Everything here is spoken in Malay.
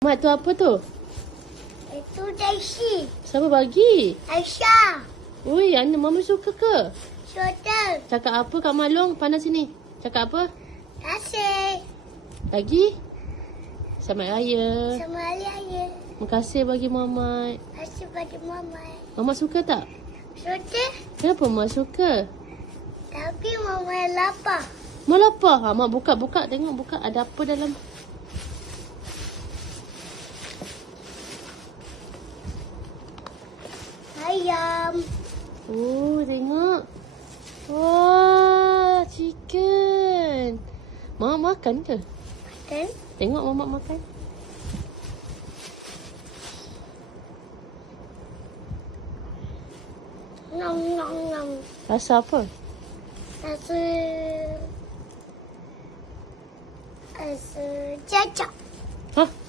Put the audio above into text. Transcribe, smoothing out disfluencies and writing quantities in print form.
Mak, tu apa tu? Itu Daisy. Siapa bagi? Aisyah. Ui, Ana Mama suka ke? Shorter. Cakap apa Kak Malong? Pandang sini. Cakap apa? Kasih. Lagi? Selamat Raya. Sama Raya. Terima kasih bagi Mamat. Kasih pada Mama. Mamat suka tak? Shorter. Kenapa Mak suka? Tapi Mama lapar. Mak lapar? Ha, Mak buka. Tengok buka. Ada apa dalam? Ayam. Oh, tengok. Wah, chicken. Mak makan ke? Kan? Tengok Mamat makan. Nom. Rasa apa? Rasa cacak. Hah?